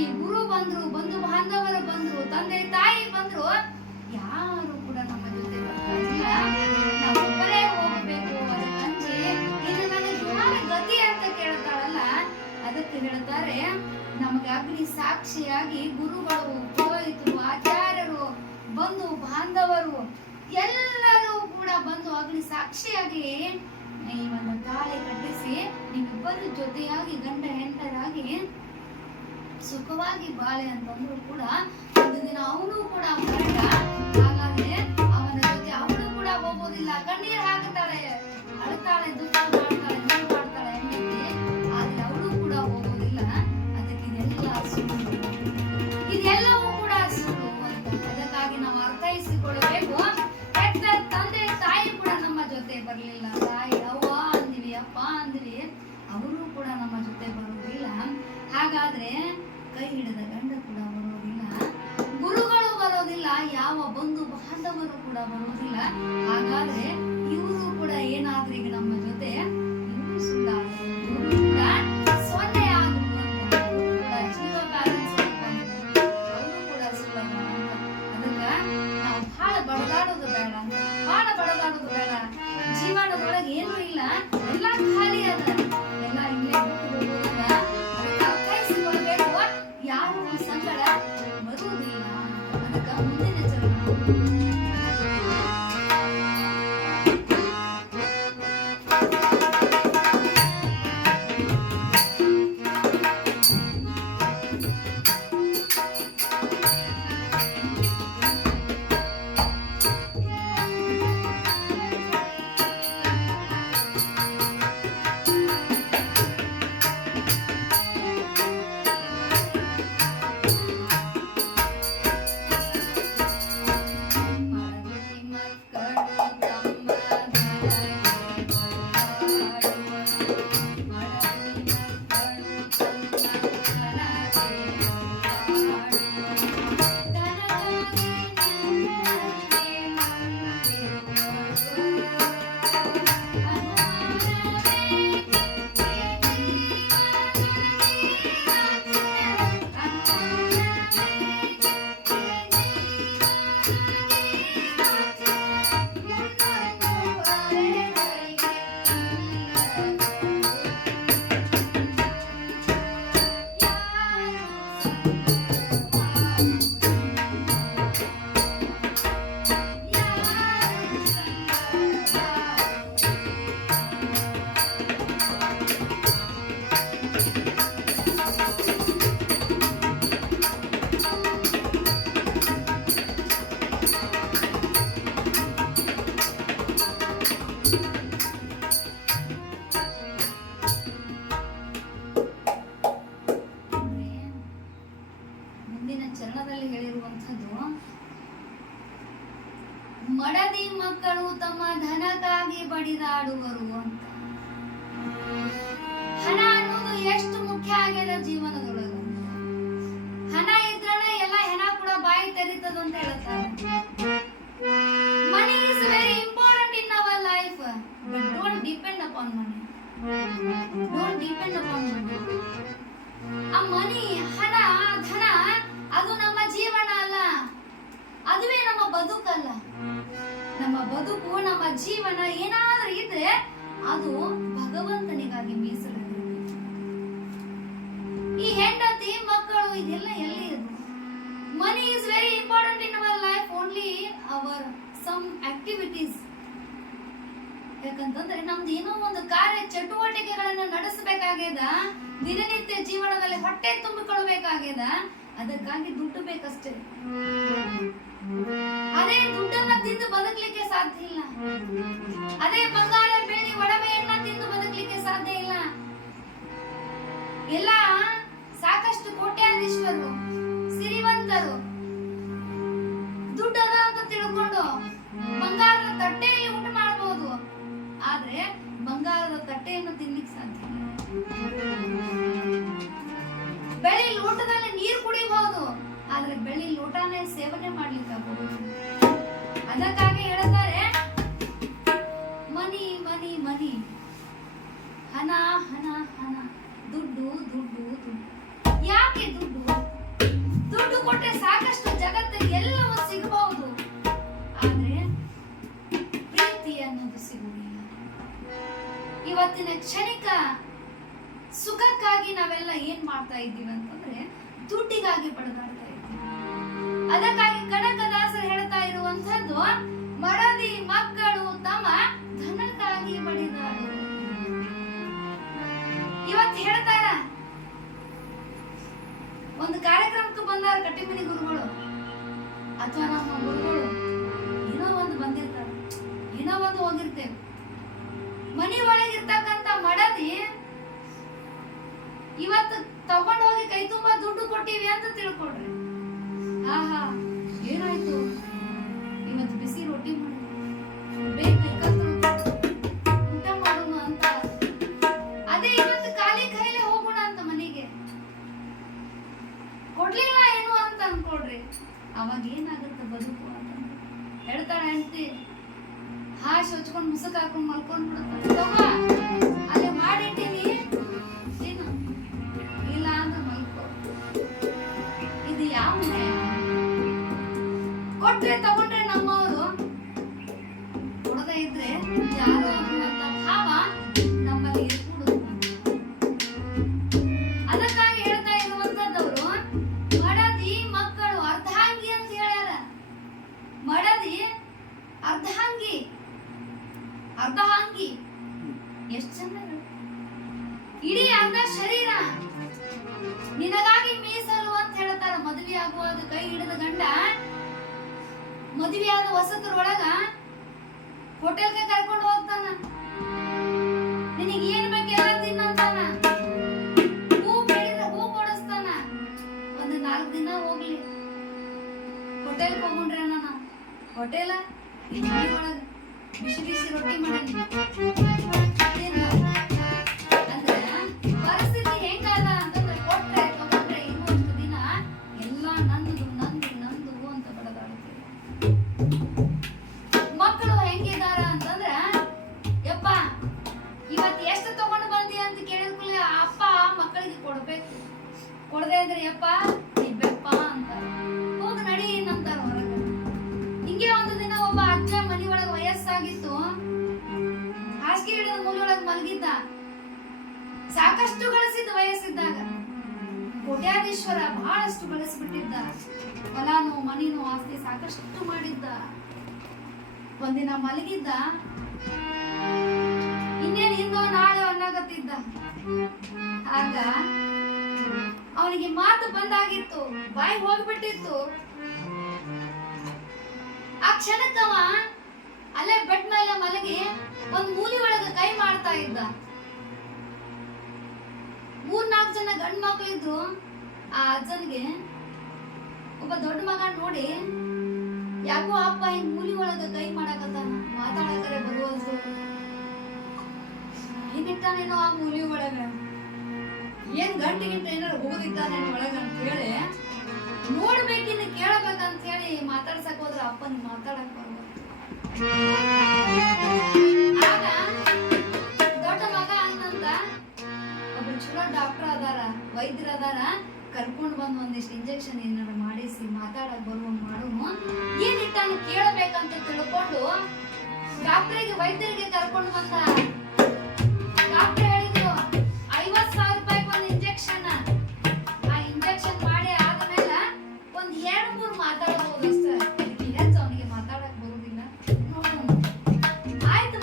ಈ ಗುರು ಬಂದ್ರು, ಬಂಧು ಬಾಂಧವರು ಬಂದ್ರು, ತಂದೆ ತಾಯಿ ಬಂದ್ರು, ಯಾರು ಕೂಡ ನಮ್ಮ ಜೊತೆ ಬರ್ತಾ ಇಲ್ಲ. ನಾವು ಒಬ್ಬರೇ ಹೋಗಬೇಕು. ಅದಕ್ಕಂಚಿ ಇನ್ನು ನನಗೆ ಯಾರ ಗತಿ ಅಂತ ಕೇಳ್ತಾಳಲ್ಲ, ಅದಕ್ಕೆ ಹೇಳ್ತಾರೆ, ನಮಗೆ ಅಗ್ನಿ ಸಾಕ್ಷಿಯಾಗಿ ಗುರುಗಳು, ಪುರೋಹಿತರು, ಆಚಾರ್ಯರು, ಬಂಧು ಬಾಂಧವರು ಎಲ್ಲರೂ ಕೂಡ ಬಂದು ಅಗ್ನಿ ಸಾಕ್ಷಿಯಾಗಿ ಈ ಒಂದು ತಾಳಿ ಕಟ್ಟಿಸಿ ನೀವಿಬ್ಬರು ಜೊತೆಯಾಗಿ ಗಂಡ ಹೆಂಡರಾಗಿ ಸುಖವಾಗಿ ಬಾಳೆ ಅಂತಂದ್ರು ಕೂಡ ಒಂದು ದಿನ ಅವನು ಕೂಡ ಹೊರಟ. ಹಾಗಾದ್ರೆ ಅವನ ಜೊತೆ ಅವನು ಕೂಡ ಹೋಗೋದಿಲ್ಲ. ಕಣ್ಣೀರ್ ಹಾಕ್ತಾಳೆ, ಅಳ್ತಾಳೆ, ದುಃಖ ಮಾಡ್ತಾಳೆ, ನೋವು ಮಾಡ್ತಾಳೆ ಹೆಂಡತಿ. ಆದ್ರೆ ಅವಳು ಕೂಡ ಹೋಗೋದಿಲ್ಲ. ಅದಕ್ಕೆ ಇದೆಲ್ಲ ಸುಳ್ಳು, ಇದೆಲ್ಲವೂ ಕೂಡ ಸುಳ್ಳು ಅಂತ. ಅದಕ್ಕಾಗಿ ನಾವು ಅರ್ಥೈಸಿಕೊಳ್ಳಬೇಕು. ಕೆಟ್ಟ ತಂದೆ ತಾಯಿ ಕೂಡ ನಮ್ಮ ಜೊತೆ ಬರಲಿಲ್ಲ. ತಾಯಿ ಅವ್ವ ಅಂದಿವಿ, ಅಪ್ಪ ಅಂದಿವಿ, ಅವರು ಕೂಡ ನಮ್ಮ ಜೊತೆ ಬರುವುದಿಲ್ಲ. ಹಾಗಾದ್ರೆ ಕೈ ಹಿಡಿದ ಗಂಡ ಕೂಡ ಬರೋದಿಲ್ಲ, ಗುರುಗಳು ಬರೋದಿಲ್ಲ, ಯಾವ ಬಂಧು ಬಾಂಧವರು ಕೂಡ ಬರುವುದಿಲ್ಲ. ಹಾಗಾದ್ರೆ ಇವರು ಕೂಡ ಏನಾದ್ರೂ ಈಗ ನಮ್ಮ ಜೊತೆ ಇನ್ನೂ ಸುಳ್ಳಾದ್ರು, ಇವರು ಕೂಡ ಸೊನ್ನೆ ಆದ್ರು ಅಂತ, ಕೂಡ ಜೀರೋ ಬ್ಯಾಲೆನ್ಸ್ ಅವರು ಕೂಡ ಸುಳ್ಳಾದ್ರು ಅಂತ. ಅದಕ್ಕ ನಾವು ಬಹಳ ಬಡದಾಡೋದು ಬೇಡ, ಬಹಳ ಬಡದಾಡೋದು ಬೇಡ. ಜೀವನದೊಳಗೆ ಏನೂ ಇಲ್ಲ, ಎಲ್ಲ ಖಾಲಿ ಅದ, ಎಲ್ಲ ಇಲ್ಲೇ ಬಿಟ್ಟು ಹೋಗೋದದ. ಅದಕ್ಕೆ ಅರ್ಥೈಸಿಕೊಳ್ಬೇಕು, ಯಾರು ಸಂಕಟ ಬರುವುದಿಲ್ಲ. ಅದಕ್ಕೆ ಮುಂದಿನ ಚರಣ ಚರಣದಲ್ಲಿ ಹೇಳಿರುವಂಥದ್ದು, ಮಡದಿ ಮಕ್ಕಳು ತಮ್ಮ ಧನಕ್ಕಾಗಿ ಬಡಿದಾಡುವರು ಅಂತ. ಹಣ ಅನ್ನೋದು ಎಷ್ಟು ಮುಖ್ಯ ಆಗ್ಯದ ಜೀವನದೊಳಗ. ಹಣ ಇದ್ರನೆ ಎಲ್ಲ ಹೆಣ ಕೂಡ ಬಾಯಿ ತೆರೀತದ ಅಂತ ಹೇಳ್ತಾರೆ. Money is very important in our life, but don't depend upon money. Don't depend upon money. ಆ ಮನಿ, ಹಣ, ಧನ ಅದು ನಮ್ಮ ಜೀವನ ಅಲ್ಲ, ಅದುವೇ ನಮ್ಮ ಬದುಕಲ್ಲ. ನಮ್ಮ ಬದುಕು, ನಮ್ಮ ಜೀವನ ಏನಾದ್ರೂ ಇದ್ರೆ ಅದು ಭಗವಂತನಿಗಾಗಿ ಮೀಸಲಿರಬೇಕು. ಈ ಹೆಂಡತಿ, ಮಕ್ಕಳು ಇದೆಲ್ಲ ಎಲ್ಲಿ ಇರೋದು? Money is very important in our life, only our some activities. ಯಾಕಂತಂದ್ರೆ ನಮ್ದು ಏನೋ ಒಂದು ಕಾರ್ಯ ಚಟುವಟಿಕೆಗಳನ್ನ ನಡೆಸಬೇಕಾಗ್ಯದ, ದಿನನಿತ್ಯ ಜೀವನದಲ್ಲಿ ಹೊಟ್ಟೆ ತುಂಬಿಕೊಳ್ಬೇಕಾಗ್ಯದ, ಅದಕ್ಕಾಗಿ ದುಡ್ಡು ಬೇಕಷ್ಟೇ. ಅದೇ ದುಡ್ಡನ್ನ ತಿಂದು ಬದುಕಲಿಕ್ಕೆ ಸಾಧ್ಯ ಇಲ್ಲ. ಅದೇ ಬಂಗಾರ, ಬೆಳ್ಳಿ, ಒಡವೆಯನ್ನ ತಿಂದು ಬದುಕಲಿಕ್ಕೆ ಸಾಧ್ಯ ಇಲ್ಲ. ಎಲ್ಲ ಸಾಕಷ್ಟು ಕೋಟ್ಯಾಧೀಶ್ವರರು, ಸಿರಿವಂತರು, ದುಡ್ಡದ ಅಂತ ತಿಳ್ಕೊಂಡು ಬಂಗಾರದ ತಟ್ಟೆಯಲ್ಲಿ ಊಟ ಮಾಡಬಹುದು, ಆದ್ರೆ ಬಂಗಾರದ ತಟ್ಟೆಯನ್ನು ತಿನ್ಲಿಕ್ಕೆ ಸಾಧ್ಯ ಇಲ್ಲ. ಬೆಳ್ಳಿ ಲೋಟದಲ್ಲಿ ನೀರು ಕುಡಿಬಹುದು, ಆದ್ರೆ ಬೆಳ್ಳಿ ಲೋಟನೇ ಸೇವನೆ ಮಾಡ್ಲಿಕ್ಕೆ ಆಗೋದು. ಅದಕ್ಕಾಗಿ ಹೇಳ್ತಾರೆ, ಮನಿ ಮನಿ ಮನಿ, ಹಣ ಹಣ ಹಣ, ದುಡ್ಡು ದುಡ್ಡು ದುಡ್ಡು. ಯಾಕೆ ದುಡ್ಡು? ದುಡ್ಡು ಕೊಟ್ರೆ ಸಾಕಷ್ಟು ಜಗತ್ತಿಗೆ ಎಲ್ಲವೂ ಸಿಗಬಹುದು, ಆದ್ರೆ ಪ್ರೀತಿ ಅನ್ನೋದು ಸಿಗುವುದಿಲ್ಲ. ಇವತ್ತಿನ ಕ್ಷಣಿಕ ಸುಖಕ್ಕಾಗಿ ನಾವೆಲ್ಲ ಏನ್ ಮಾಡ್ತಾ ಇದ್ದೀವಿ ಅಂತಂದ್ರೆ ದುಡ್ಡಿಗಾಗಿ ಪಡೆದಾಡ್ತಾ ಇದ್ದೀವಿ. ಅದಕ್ಕಾಗಿ ಕನಕದಾಸರು ಹೇಳ್ತಾ ಇರುವಂತದ್ದು, ಮಡದಿ ಮಕ್ಕಳು ತಮ್ಮ ಧನಕ್ಕಾಗಿ ಬಡಿದಾಡುವರು. ಇವತ್ತು ಹೇಳ್ತಾರ, ಒಂದು ಕಾರ್ಯಕ್ರಮಕ್ಕೆ ಬಂದಾರ ಕಟ್ಟಿಮನಿ ಗುರುಗಳು ಅಥವಾ ನಮ್ಮ ಗುರುಗಳು, ಏನೋ ಒಂದು ಬಂದಿರ್ತಾರೆ, ಏನೋ ಒಂದು ಹೋಗಿರ್ತೇವೆ. ಮನಿ ಒಳಗಿರ್ತಕ್ಕಂತ ಮಡದಿ ಇವತ್ತು ತಗೊಂಡು ಹೋಗಿ ಕೈ ತುಂಬಾ ದುಡ್ಡು ಕೊಟ್ಟಿವಿ ಅಂತ ತಿಳ್ಕೊಡ್ರಿ. ಆಹಾ, ಏನಾಯ್ತು, ಇವತ್ತು ಬಿಸಿ ರೊಟ್ಟಿ ಮಾಡಿದ್ರು, ಊಟ ಮಾಡೋಣ ಅಂತ. ಅದೇ ಇವತ್ತು ಖಾಲಿ ಕೈಲೇ ಹೋಗೋಣ ಅಂತ ಮನೆಗೆ ಕೊಡ್ಲಿಲ್ಲ ಏನು ಅಂತ ಅನ್ಕೊಡ್ರಿ. ಅವಾಗ ಏನಾಗುತ್ತೆ ಬದುಕು ಅಂತ ಹೇಳ್ತಾಳೆ ಹೆಂಡತಿ. ಹಾಶ್ ಹೊಚ್ಕೊಂಡು ಮುಸುಕ್ ಹಾಕೊಂಡು ಮಲ್ಕೊಂಡ್ ಬಿಡುತ್ತ. ಅಲ್ಲೇ ಮಾಡಿಟ್ಟಿನಿ ನೀನು ಇಲ್ಲ ಅಂದ್ರೆ ಮಲ್ಕೋ. ಇದು ಯಾವ ನ್ಯಾಯ? ಕೊಟ್ರೆ ತಗೊಂಡ್ರೆ ನಮ್ಮವರು, ಕೊಡದೇ ಇದ್ರೆ ಯಾರು ಅನ್ನುವಂತ ಭಾವ ನಮ್ಮಲ್ಲಿ ಇರ್ಕೂಡುದು. ಅದಕ್ಕಾಗಿ ಹೇಳ್ತಾ ಇರುವಂತದ್ದವರು ಮಡದಿ ಮಕ್ಕಳು ಅರ್ಧಾಂಗಿ ಅಂತ ಹೇಳ್ಯಾರ. ಮಡದಿ ಅರ್ಧಾಂಗಿ, ಅರ್ಧಾಂಗಿ ಎಷ್ಟು ಚಂದ. ಇಡೀ ಅರ್ಧ ಶರೀರ ನಿನಗಾಗಿ ಮೀಸಲು ಅಂತ ಹೇಳ್ತಾರ. ಮದುವೆ ಆಗುವಾಗ ಕೈ ಹಿಡಿದ ಗಂಡ ಮದುವೆಯಾದ ಹೊಸತರೊಳಗ ಹೋಟೆಲ್ಗೆ ಕರ್ಕೊಂಡು ಹೋಗ್ತಾನ. ನಿನಗೆ ಏನ್ ಬೇಕೆಲ್ಲ ತಿನ್ನಂತಾನ. ಹೂ ಬೆಳೆದ ಹೂ ಕೊಡಿಸ್ತಾನ. ಒಂದು 4 ದಿನ ಹೋಗ್ಲಿ ಹೋಟೆಲ್ಗೆ ಹೋಗ್ಕೊಂಡ್ರೆ ನಾನು ಹೋಟೆಲ ಒಳಗ ಬಿಸಿ ಬಿಸಿ ರೊಟ್ಟಿ ಮಾಡೀನಿ ಅಂದ್ರೆ ಪರಿಸ್ಥಿತಿ ಹೆಂಗಾದ ಅಂತಂದ್ರೆ ಕೊಟ್ರೆ ತಗೊಂಡ್ರೆ ಇನ್ನೊಂದು ದಿನ ಎಲ್ಲ ನಂದು ನಂದು ನಂದು ಅಂತ ಬಡದಾಡ್ತೀವಿ. ಮಕ್ಕಳು ಹೆಂಗಿದಾರ ಅಂತಂದ್ರ ಯಪ್ಪ ಇವತ್ತು ಎಷ್ಟು ತಗೊಂಡು ಬಂದಿ ಅಂತ ಕೇಳಿದ ಕೂಡಲೇ ಅಪ್ಪ ಮಕ್ಕಳಿಗೆ ಕೊಡ್ಬೇಕು. ಕೊಡದೆ ಅಂದ್ರೆ ಯಪ್ಪ ಬೆಪ್ಪ ಅಂತಾರ. ಹೋಗಿ ನಡಿ ಅಂತಾರ ಹೊರಗೆ. ಹಿಂಗೆ ಒಂದು ದಿನ ಒಬ್ಬ ಅಜ್ಜ ಮನಿ ಒಳಗೆ ವಯಸ್ಸಾಗಿತ್ತು. ಹಾಸಿಗೆ ಹಿಡಿದ ಮೂಲೆ ಒಳಗೆ ಮಲಗಿದ್ದ. ಸಾಕಷ್ಟು ಗಳಿಸಿದ್ದ ವಯಸ್ಸಿದ್ದಾಗ. ಕೋಟ್ಯಾಧೀಶ್ವರ, ಬಹಳಷ್ಟು ಗಳಿಸ್ಬಿಟ್ಟಿದ್ದ. ಹೊಲಾನು ಮನಿನೂ ಆಸ್ತಿ ಸಾಕಷ್ಟು ಮಾಡಿದ್ದ. ಒಂದಿನ ಮಲಗಿದ್ದ. ಇನ್ನೇನು ಇಂದೋ ನಾಳೆ ಅನ್ನಾಗತ್ತಿದ್ದ. ಆಗ ಅವನಿಗೆ ಮಾತು ಬಂದಾಗಿತ್ತು, ಬಾಯಿ ಹೋಗ್ಬಿಟ್ಟಿತ್ತು. ಆ ಕ್ಷಣಕ್ಕವ ಅಲ್ಲೇ ಬೆಡ್ ಮೇಲೆ ಮಲಗಿ ಒಂದ್ ಮೂಲಿ ಒಳಗೆ ಕೈ ಮಾಡ್ತಾ ಇದ್ದ. 3-4 ಜನ ಗಂಡು ಮಕ್ಕಳಿದ್ದು. ಆ ಅಜ್ಜನಿಗೆ ಒಬ್ಬ ದೊಡ್ಡ ಮಗ ನೋಡಿ ಯಾಕೋ ಅಪ್ಪ ಹಿಂಗ್ ಮೂಲಿ ಒಳಗ ಕೈ ಮಾಡಕತ್ತಾನ, ಮಾತಾಡಕರೆ ಬರುವಲ್ದು, ಏನಿಟ್ಟಾನೇನೋ ಆ ಮೂಲಿ ಒಳಗ, ಏನ್ ಗಂಟೆಗಿಂತ ಏನಾರು ಹೋಗುದಿದ್ದಾನೇನೋ ಒಳಗ ಅಂತ ಹೇಳಿ ನೋಡ್ಬೇಕಿನ್ನು ಕೇಳಬೇಕಂತ ಹೇಳಿ ಮಾತಾಡ್ಸಕ್ ಹೋದ್ರ ಅಪ್ಪನ ಮಾತಾಡಕ್ ಬರುವ. ಆಗ ದೊಡ್ಡ ಮಗ ಅನ್ನಂತ ಒಬ್ರು ಚಲೋ ಡಾಕ್ಟರ್ ಅದಾರ, ವೈದ್ಯರ ಅದಾರ, ಕರ್ಕೊಂಡ್ ಬಂದ್ ಒಂದಿಷ್ಟು ಇಂಜೆಕ್ಷನ್ ಏನಾರು ಮಾಡಿಸಿ ಮಾತಾಡಕ್ ಬರುವಂಗ್ ಮಾಡೋನು. ಏನಿಟ್ಟಾನು ಕೇಳಬೇಕಂತ ತಿಳ್ಕೊಂಡು ಡಾಕ್ಟರಿಗೆ ವೈದ್ಯರಿಗೆ ಕರ್ಕೊಂಡು ಬಂದ. ಡಾಕ್ಟರ್ ಹೇಳಿದ್ರು 50,000 ರೂಪಾಯಿ ಒಂದು ಇಂಜೆಕ್ಷನ್. ಆ ಇಂಜೆಕ್ಷನ್ ಮಾಡಿ ಆದ್ಮೇಲೆ ಒಂದ್ 2-3 ಮಾತಾಡಬಹುದು ಅಷ್ಟೇ. ಹೆಚ್ಚು ಅವನಿಗೆ ಮಾತಾಡಕ್ ಬರುದಿಲ್ಲ. ಆಯ್ತು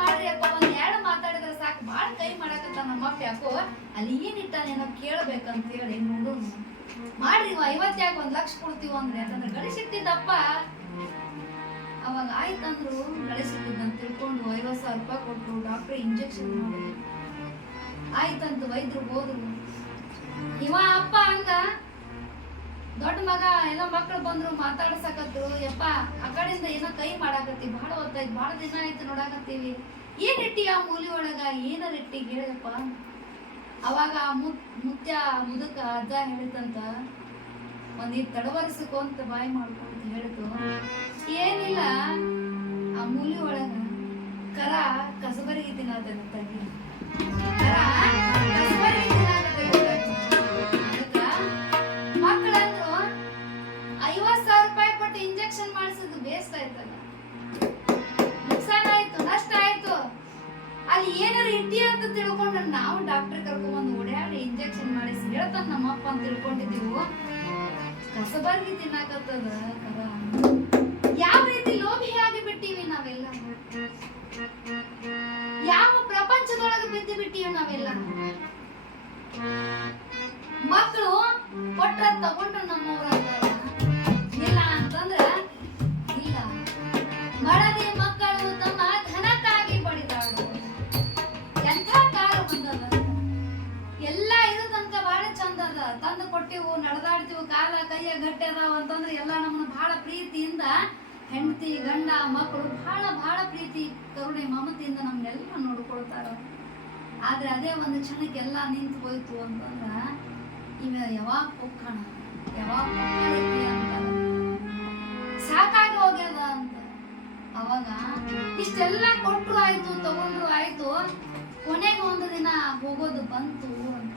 ಮಾಡ್ರಿ ಅಪ್ಪ, ಒಂದ್ 2 ಮಾತಾಡಿದ್ರೆ ಸಾಕು, ಬಾಳ ಕೈ ಮಾಡಕತ್ತ ನಮ್ಮಪ್ಪ. ಯಾಕೋ ಅಲ್ಲಿ ಏನಿಟ್ಟಾನೇನೋ ಕೇಳ್ಬೇಕಂತ ಹೇಳಿ ನೋಡು ಮಾಡ್ರಿ 50 ಯಾಕೆ 1 ಲಕ್ಷ ಕೊಡ್ತೀವ ಅಂದ್ರೆ ಯಾಕಂದ್ರೆ ಗಳಿಸಿಟ್ಟಿದ್ದಪ್ಪ. ಅವಾಗ ಆಯ್ತಂದ್ರು ಗಳಿಸಿಟ್ಟಿದ್ದಂತ ತಿಳ್ಕೊಂಡು 50,000 ರೂಪಾಯಿ ಕೊಟ್ಟರು. ಡಾಕ್ಟರ್ ಇಂಜೆಕ್ಷನ್ ಮಾಡಿ ಆಯ್ತಂತ ವೈದ್ಯರು ಹೋದ್ರು. ಇವ ಅಪ್ಪ ಹಂಗ ದೊಡ್ಡ ಮಗ ಎಲ್ಲ ಮಕ್ಕಳು ಬಂದ್ರು ಮಾತಾಡ್ಸಕತ್ರು. ಯಪ್ಪ ಆ ಕಡೆಯಿಂದ ಏನೋ ಕೈ ಮಾಡಾಕತ್ತಿ, ಬಹಳ ಹೊತ್ತಾಯ್ತು, ಬಹಳ ದಿನ ಆಯ್ತು ನೋಡಾಕತ್ತೀವಿ, ಏನ್ ಇಟ್ಟಿ ಆ ಮೂಲಿ ಒಳಗ, ಏನಾರ ಇಟ್ಟಿ ಹೇಳಿದಪ್ಪ. ಅವಾಗ ಮುತ್ಯ ಮುದುಕ ಅಜ್ಜ ಹೇಳಿದಂತ ಒಂದೀ ತಡವರ್ಸಕೊಂತ ಬಾಯಿ ಮಾಡ್ಕೊಂತ ಹೇಳಿತು, ಏನಿಲ್ಲ ಆ ಮೂಲಿ ಒಳಗ ಕರ ಕಸಬರಿಗೆ ತಿನ್ನೋದನ್ನ ತಂಗಿ, ಕರ ಕಸಬರಿಗೆ ಮಕ್ಕಳಂದ್ರು 50,000 ರೂಪಾಯಿ ಕೊಟ್ಟು ಇಂಜೆಕ್ಷನ್ ಮಾಡಿಸಿದ್ದು ಬೇಸ್ಟ್ ಆಯ್ತಲ್ಲ, ನುಕ್ಸಾನ ಆಯ್ತು, ನಷ್ಟ ಆಯ್ತು. ಅಲ್ಲಿ ಏನಾರು ಇಟ್ಟಿ ಅಂತ ತಿಳ್ಕೊಂಡು ನಾವು ಡಾಕ್ಟರ್ ಕರ್ಕೊಂಡ್ಬಂದು ಓಡಾಡಿ ಇಂಜೆಕ್ಷನ್ ಮಾಡಿಸಿ ಹೇಳ್ತಾನ ನಮ್ಮಪ್ಪ ಅಂತ ತಿಳ್ಕೊಂಡಿದ್ದೀವು. ಕಸಬರ್ಗಿ ತಿನ್ನಾಕತ್ತದ ಕರ. ಯಾವ ರೀತಿ ಲೋಭಿಯಾಗಿ ಬಿಟ್ಟಿವಿ ನಾವೆಲ್ಲ, ಯಾವ ಪ್ರಪಂಚದೊಳಗೆ ಬಿದ್ದು ಬಿಟ್ಟಿವಿ ನಾವೆಲ್ಲ. ಮಕ್ಕಳು ಕೊಟ್ರ ತಗೊಂಡ್ರ ನಮ್ಮವ್ರ ಇಲ್ಲ ಅಂತಂದ್ರ ಇಲ್ಲ. ಮಡದಿ ಮಕ್ಕಳು ತಮ್ಮ ಧನಕ್ಕಾಗಿ ಬಡಿದಾಡು. ಎಂಥ ಕಾಲ ಬಂದದ, ಎಲ್ಲ ಇರೋ ತನಕ ಬಹಳ ಚಂದ ಅದ, ತಂದು ಕೊಟ್ಟಿವು, ನಡೆದಾಡ್ತೀವಿ, ಕಾಲ ಕೈಯ ಗಟ್ಟಿ ಅದಾವ ಅಂತಂದ್ರೆ ಎಲ್ಲ ನಮ್ಮನ್ನ ಬಹಳ ಪ್ರೀತಿಯಿಂದ ಹೆಂಡತಿ ಗಂಡ ಮಕ್ಕಳು ಬಹಳ ಪ್ರೀತಿ ಕರುಣೆ ಮಮತೆಯಿಂದ ನಮ್ನೆಲ್ಲ ನೋಡ್ಕೊಳ್ತಾರ. ಆದ್ರೆ ಅದೇ ಒಂದು ಕ್ಷಣಕ್ಕೆ ಎಲ್ಲ ನಿಂತು ಹೋಯ್ತು ಅಂತಂದ್ರ ಇವ ಯಾವಾಗ ಪೊಕ್ಕಣ ಯಾವಾಗ ಅಂತಾರ. ಇಷ್ಟೆಲ್ಲ ಕೊಟ್ರು ಆಯ್ತು, ತಗೊಂಡ್ರು ಆಯ್ತು, ಕೊನೆಗೆ ಒಂದು ದಿನ ಹೋಗೋದು ಬಂತು ಅಂತ.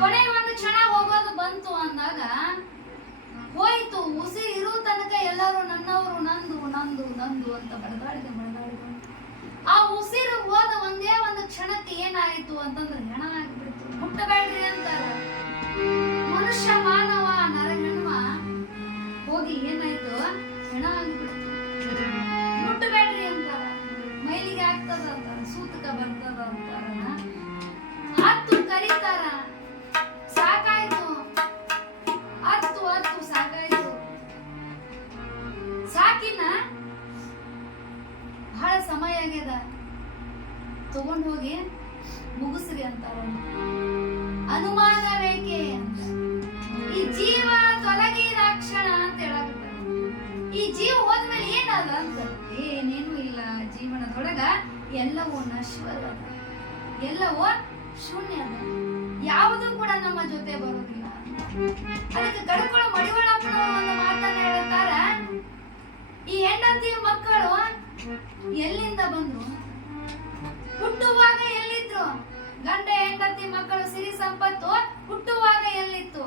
ಕೊನೆಗೆ ಒಂದು ಕ್ಷಣ ಹೋಗೋದು ಬಂತು ಅಂದಾಗ ಹೋಯ್ತು. ಉಸಿರು ಇರೋ ತನಕ ಎಲ್ಲರೂ ನನ್ನವರು, ನಂದು ನಂದು ನಂದು ಅಂತ ಬಡದಾಡಿದ. ಆ ಉಸಿರು ಹೋದ ಒಂದೇ ಒಂದು ಕ್ಷಣಕ್ಕೆ ಏನಾಯ್ತು ಅಂತಂದ್ರೆ ಹೆಣ ಆಗಿಬಿಡ್ತು. ಮುಟ್ಟಬೇಡ್ರಿ ಅಂತಾರ ಮನುಷ್ಯ, ಮಾನವ, ನರಹೆಣ್ಮ ಹೋಗಿ ಏನಾಯ್ತು, ಹೆಣ ಆಗಿಬಿಡ್ತು. ಮುಟ್ಟಬೇಡ್ರಿ ಅಂತಾರ, ಮೈಲಿಗೆ ಆಗ್ತದ ಅಂತಾರ, ಸೂತಕ ಬರ್ತದ ಅಂತಾರ, ಹತ್ತು ಕರೀತಾರ, ಸಾಕಾಯ್ತು, ಹತ್ತು ಹತ್ತು ಸಾಕಾಯ್ತು, ಸಾಕಿನ ಬಹಳ ಸಮಯ ಆಗ್ಯದ, ತಗೊಂಡ್ ಹೋಗಿ ಮುಗಿಸ್ರಿ ಅಂತಾರ. ಅನುಮಾನವೇಕೆ ಅಂತ, ಈ ಜೀವ ತೊಲಗಿದ ಕ್ಷಣ ಅಂತ ಹೇಳಾಕತ್ತಾರ. ಈ ಜೀವ ಹೋದ್ಮೇಲೆ ಏನದ ಅಂತ, ಏನೇನು ಇಲ್ಲ. ಜೀವನದೊಳಗ ಎಲ್ಲವೂ ನಶ್ವರ, ಎಲ್ಲವೂ ಶೂನ್ಯ, ಯಾವುದು ಕೂಡ ನಮ್ಮ ಜೊತೆ ಬರೋದಿಲ್ಲ. ಅದಕ್ಕೆ ಗಡ್ಕೊಳ ಮಡಿವಾಳಪ್ಪನವರು ಒಂದು ಮಾತನ್ನ ಹೇಳ್ತಾರ, ಈ ಹೆಂಡತಿ ಮಕ್ಕಳು ಎಲ್ಲಿಂದ ಬಂದ್ರು, ಹುಟ್ಟುವಾಗ ಎಲ್ಲಿದ್ರು, ಗಂಡ ಹೆಂಡತಿ ಮಕ್ಕಳು ಸಿರಿ ಸಂಪತ್ತು ಹುಟ್ಟುವಾಗ ಎಲ್ಲಿತ್ತು,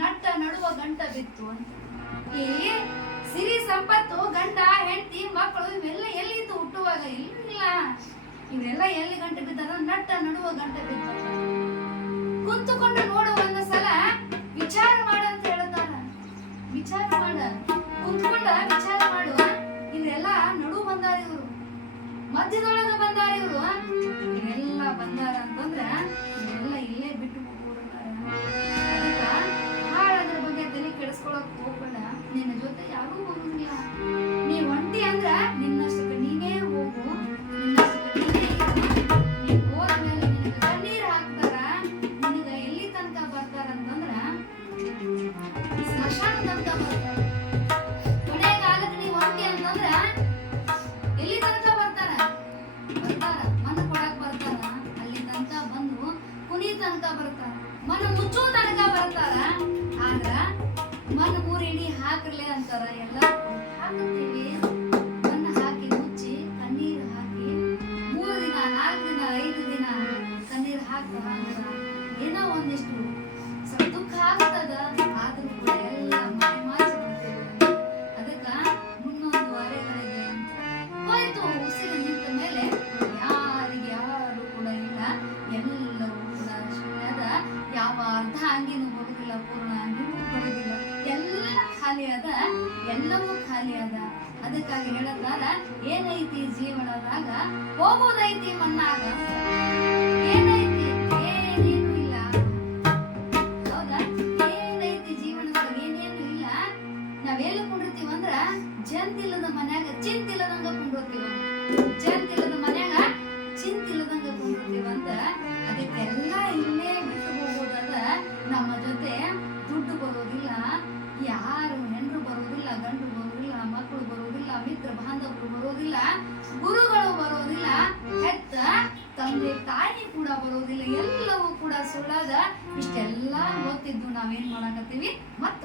ನಟ್ಟ ನಡುವ ಗಂಟ ಬಿತ್ತು ಅಂತ. ಈ ಸಿರಿ ಸಂಪತ್ತು, ಗಂಡ ಹೆಂಡತಿ ಮಕ್ಕಳು ಇವೆಲ್ಲ ಎಲ್ಲಿತ್ತು ಹುಟ್ಟುವಾಗ? ಇಲ್ಲ, ಇವೆಲ್ಲ ಎಲ್ಲಿ ಗಂಟೆ ಬಿದ್ದಾರ? ನಟ್ಟ ನಡುವ ಗಂಟೆ ಬಿದ್ದ. ಕುಂತುಕೊಂಡು ನೋಡು, ಒಂದು ಸಲ ವಿಚಾರ ಮಾಡ ಅಂತ ಹೇಳ್ತಾರ. ವಿಚಾರ ಮಾಡ, ಕುಂತ್ಕೊಂಡ ವಿಚಾರ ಮಾಡು. ಇವರೆಲ್ಲ ನಡು ಬಂದಾರ, ಇವರು ಮಧ್ಯದೊಳಗ ಬಂದಾರ, ಇವರು ಇವೆಲ್ಲ ಬಂದಾರ ಅಂತಂದ್ರ ಇವೆಲ್ಲ ಇಲ್ಲೇ ಬಿಟ್ಟು ಹೋಗೋದಾರ. ಅದಕ್ಕ ಹಾಳದ್ರ ಬಗ್ಗೆ ತಲೆ ಕೆಡಿಸ್ಕೊಳಕ್ ಹೋಗ್ಬೇಡ. ನಿನ್ನ ಜೊತೆ ಯಾರೂ ಹೋಗುದಿಲ್ಲ. ನೀ ಒಂಟಿ ಅಂದ್ರ ನಿನ್ನಷ್ಟಕ್ಕೆ ನೀನೇ ಹೋಗು, ನಿನ್ನಷ್ಟಕ್ಕೆ ನೀನೇ ಇರು. ನೀನ್ ಹೋದ್ಮೇಲೆ ನಿನಗ ಕಣ್ಣೀರ್ ಹಾಕ್ತಾರ, ನಿನಗ ಎಲ್ಲಿ ತನಕ ಬರ್ತಾರ ಅಂತಂದ್ರ ಸ್ಮಶಾನ ತನಕ ಬರ್ತಾರ. ಕೊನೆಗಾಲಕ್ಕೆ ನೀ ಒಂಟಿ ಅಂತಂದ್ರ ಎಲ್ಲಿ ತನಕ ಬರ್ತಾರ? ಮನ ಕೊಡಕ್ ಬರ್ತಾರ, ಅಲ್ಲಿ ತನಕ ಬಂದು ಕುನಿ ತನಕ ಬರ್ತಾರ, ಮನ ಮುಚ್ಚೋ ತನಕ ಬರ್ತಾರ. ಆದ್ರ ಮನ ಮೂರಿಣಿ ಹಾಕ್ರಲೆ ಅಂತಾರ. ಎಲ್ಲ ಹಾಕುತ್ತೀವಿ, ಮಣ್ಣ ಹಾಕಿ ಮುಚ್ಚಿ ಕಣ್ಣೀರು ಹಾಕಿ 3 ದಿನ 4 ದಿನ 5 ದಿನ ಕಣ್ಣೀರು ಹಾಕ್ತಾರ. ಅಂದ್ರ ಏನೋ ಒಂದಿಷ್ಟು ಸ್ವಲ್ಪ ದುಃಖ ಆಗ್ತದ, ಆದ್ರೂ ಕೂಡ ಎಲ್ಲ ಮಾಚಿ ಬಿಡ್ತೇವೆ. ಅದಕ್ಕ ಮುನ್ನೊಂದು ವಾರಗಳಿಗೆ ಹೋಯ್ತು. ಉಸಿರು ನಿಂತ ಮೇಲೆ ಯಾರಿಗೆ ಯಾರು ಕೂಡ ಇಲ್ಲ, ಎಲ್ಲವೂ ಕೂಡ ಶೂನ್ಯದ. ಯಾವ ಅರ್ಧ ಅಂಗಿನೂ ಬರುದಿಲ್ಲ, ಪೂರ್ಣ ಅಂಗಿನೂ ಬರುದಿಲ್ಲ, ಎಲ್ಲ ಖಾಲಿ ಅದ, ಎಲ್ಲವೂ ಖಾಲಿ ಅದ. ಅದಕ್ಕಾಗಿ ಹೇಳತಾರ, ಏನೈತಿ ಜೀವನದಾಗ ಹೋಗೋದೈತಿ ಮಣ್ಣಾಗ, ಏನೈತಿ ಏನೇನು ಇಲ್ಲ. ಹೌದಾ? ಏನೈತಿ ಜೀವನದಾಗ ಏನೇನು ಇಲ್ಲ. ನಾವೆಲ್ಲಿ ಕುಂಡಿರ್ತೀವಿ ಅಂದ್ರ ಜಂತಿಲ್ಲದ ಮನ್ಯಾಗ ಚಿಂತಿಲ್ಲದಂಗ ಕುಂಡಿರ್ತೀವ, ಜಂತಿಲ್ಲದ ಮನ್ಯಾಗ ಚಿಂತಿಲ್ಲದಂಗ ಕುಂಡಿರ್ತೀವಂತ. ಅದಕ್ಕೆಲ್ಲ ಇಲ್ಲೇ ಬಿಟ್ಟು ಹೋಗೋದದ. ನಮ್ಮ ಜೊತೆ ದುಡ್ಡು ಬರೋದಿಲ್ಲ, ಯಾರು ಹೆಣ್ಣರು ಬರೋದಿಲ್ಲ, ಗಂಡು ಬರೋದಿಲ್ಲ, ಮಕ್ಕಳು ಬರೋದಿಲ್ಲ, ಮಿತ್ರ ಬಾಂಧವರು ಬರೋದಿಲ್ಲ, ಗುರುಗಳು ಬರೋದಿಲ್ಲ, ಹೆತ್ತ ತಂದೆ ತಾಯಿ ಕೂಡ ಬರೋದಿಲ್ಲ. ಎಲ್ಲವೂ ಕೂಡ ಸುಳ್ಳದ. ಇಷ್ಟೆಲ್ಲ ಗೊತ್ತಿದ್ದು ನಾವೇನ್ ಮಾಡಾಕತ್ತೀವಿ, ಮತ್ತ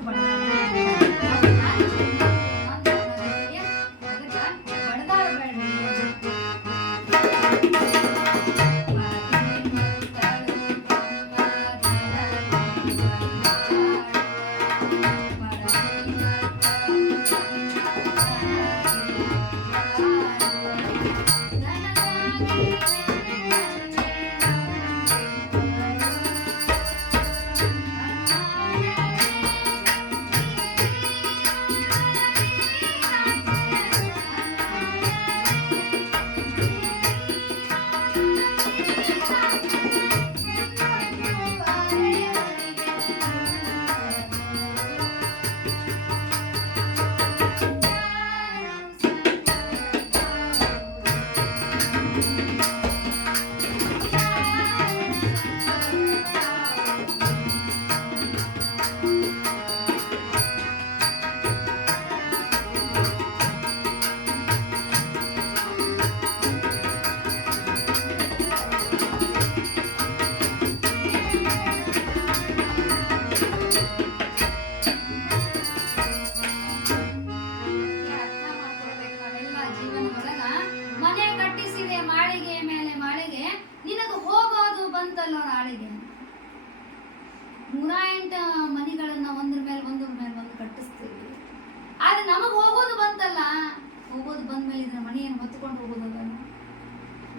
ಹೋಗೋದು ಬಂದ್ಮೇಲೆ ಇದ್ರ ಮನೆಯನ್ನು ಹೊತ್ಕೊಂಡು ಹೋಗೋದದ,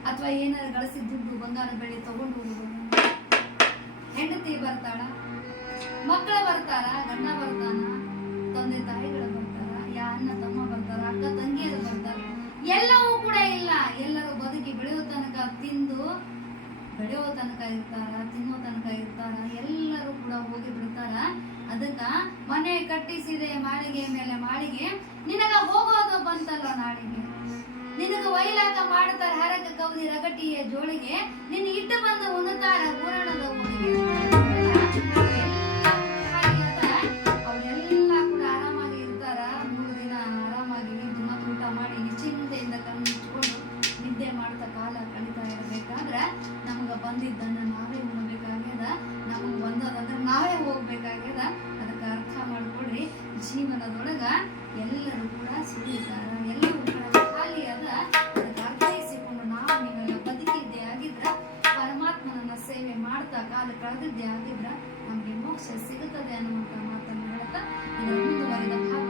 ಅಥವಾ ಏನಾದ್ರು ಗಳಿಸಿದ ದುಡ್ಡು ಬಂಗಾರ ಬೆಳೆ ತಗೊಂಡು ಹೋಗೋದದ. ಹೆಂಡತಿ ಬರ್ತಾಳ, ಮಕ್ಕಳ ಬರ್ತಾರ, ಗಂಡ ಬರ್ತಾನ, ತಂದೆ ತಾಯಿಗಳು ಬರ್ತಾರ, ಅಣ್ಣ ತಮ್ಮ ಬರ್ತಾರ, ಅಕ್ಕ ತಂಗಿಯರು ಬರ್ತಾರ. ಎಲ್ಲವೂ ಕೂಡ ಇಲ್ಲ. ಎಲ್ಲರೂ ಬದುಕಿ ಬೆಳೆಯೋ ತನಕ ತಿಂದು ಬೆಳೆಯೋ ತನಕ ಇರ್ತಾರ, ತಿನ್ನೋ ತನಕ ಇರ್ತಾರ. ಎಲ್ಲರೂ ಕೂಡ ಹೋಗಿ ಬಿಡ್ತಾರ. ಅದಕ್ಕ ಮನೆ ಕಟ್ಟಿಸಿದೆ ಮಾಳಿಗೆ ಮೇಲೆ ಮಾಳಿಗೆ, ನಿನಗ ಹೋಗೋದು ಬಂತಲ್ಲ ನಾಳಿಗೆ. ನಿನಗ ಒಯ್ಲಾಕ ಮಾಡ್ತಾರ ಹರಕ ಕೌದಿ ರಗಟಿಯ ಜೋಳಿಗೆ, ನಿನ್ನ ಇಟ್ಟು ಬಂದು ಉಣ್ಣುತ್ತಾರ ಪೂರಣದ ಹೋಳಿಗೆ. ಅವರೆಲ್ಲ ಕೂಡ ಆರಾಮಾಗಿ ಇರ್ತಾರ. 3 ದಿನ ಆರಾಮಾಗಿ ಮತ್ತು ಊಟ ಮಾಡಿ ನಿಶ್ಚಿಂತೆಯಿಂದ ಕಣ್ಣು ಮುಚ್ಕೊಂಡು ನಿದ್ದೆ ಮಾಡ್ತಾ ಕಾಲ ಕಳೀತಾ ಇರಬೇಕಾದ್ರೆ ನಮಗ ಬಂದಿದ್ದನ್ನ ನಾವೇ ಉಣ್ಣಬೇಕಾಗ್ಯದ, ನಮಗ್ ಬಂದದಂದ್ರೆ ನಾವೇ ಹೋಗ್ಬೇಕಾಗ್ಯದ. ಅದಕ್ಕೆ ಅರ್ಥ ಮಾಡ್ಕೊಡ್ರಿ. ಜೀವನದೊಳಗ ಎಲ್ಲರೂ ಕೂಡ ಸುಳಿತಾರ, ಎಲ್ಲರೂ ಕೂಡ ಖಾಲಿ ಅದ. ಅದಕ್ಕೆ ಅರ್ಥೈಸಿಕೊಂಡು ನಾವು ನೀವೆಲ್ಲ ಬದುಕಿದ್ದೇ ಆಗಿದ್ರ, ಪರಮಾತ್ಮನನ್ನ ಸೇವೆ ಮಾಡ್ತಾ ಕಾಲ ಕಳೆದಿದ್ದೇ ಆಗಿದ್ರ ನಮ್ಗೆ ಮೋಕ್ಷ ಸಿಗುತ್ತದೆ ಅನ್ನುವಂತ ಮಾತನ್ನು ಹೇಳ್ತಾ ಇದರ ಮುಂದುವರಿದ ಭಾಗ